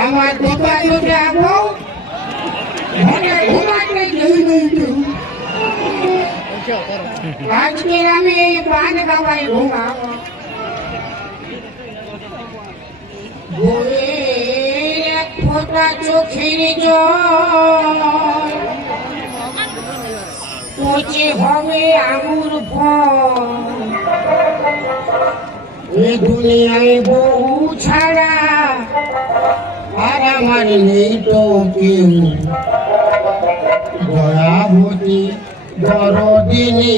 আমার কথা দেখো মনে ঘুমাতে আজকে আমি এই পান খাওয়াই ঘুমাবো এক ফোঁটা চোখের জল পচে হবে আঙুর ফল এই দুনিয়ায় বহু ছাড়া আর আমার নেই তো কেউ দয়াবতী দরদিনী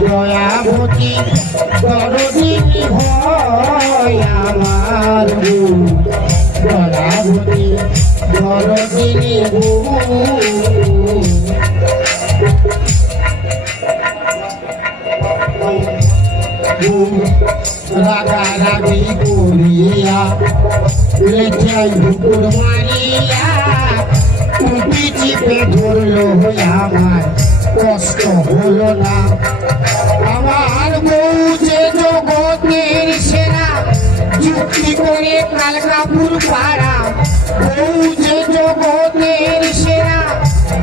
দয়াবতী দরদিনী হয় আমার দয়াবতী দরদিনী রাগারাগি করিয়া লেচাই বুকুর মারিয়া উঠি চিপে ধরলো আমার কষ্ট হলো না আমার বউ যে জগতের সেনা যুক্তি করে কালকাপুর পাড়া বউ যে জগতের সেনা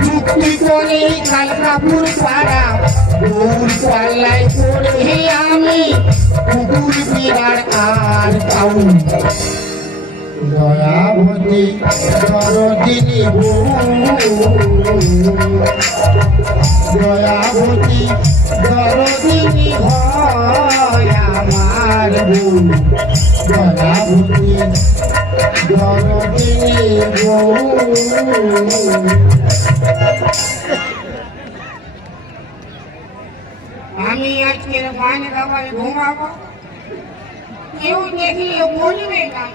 যুক্তি করে কালকাপুর পাড়া দূর পাল্লায় পড়ে আমি কুকুর বিড়ার আর কাউ দয়াবতী দরদিনী দয়াবতী দরদিনী হয় আমার দয়াবতী দরদিনী আমি আজকের পান খাবার ঘুমাবো কেউ দেখলে বলবে না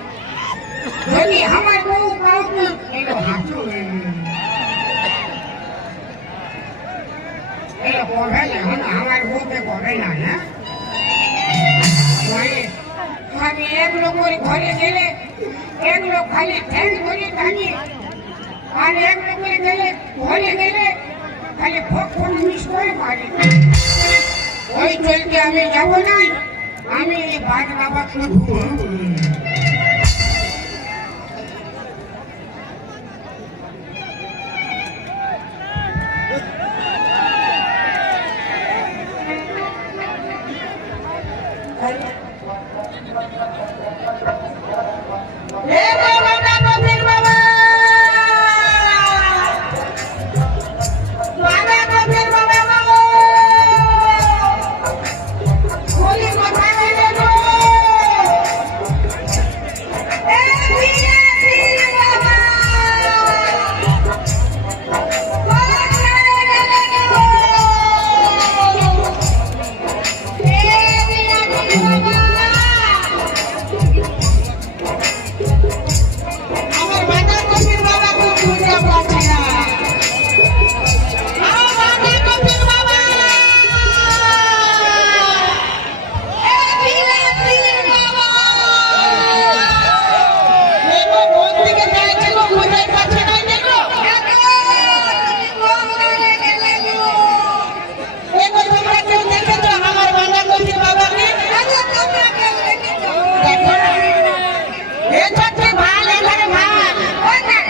যদি আমার বউ কাউকে পড়ে না আমার বউকে পড়ে না আমি এক লোকের ঘরে গেলে এক লোক খালি ঠ্যাং ধরে টাঙিয়ে আর এক লোকের গেলে ঘরে গেলে খালি ফোক ফোক মিস করে মারে ওই চলতে আমি যাবো না আমি এই বাদ বাবা Hey!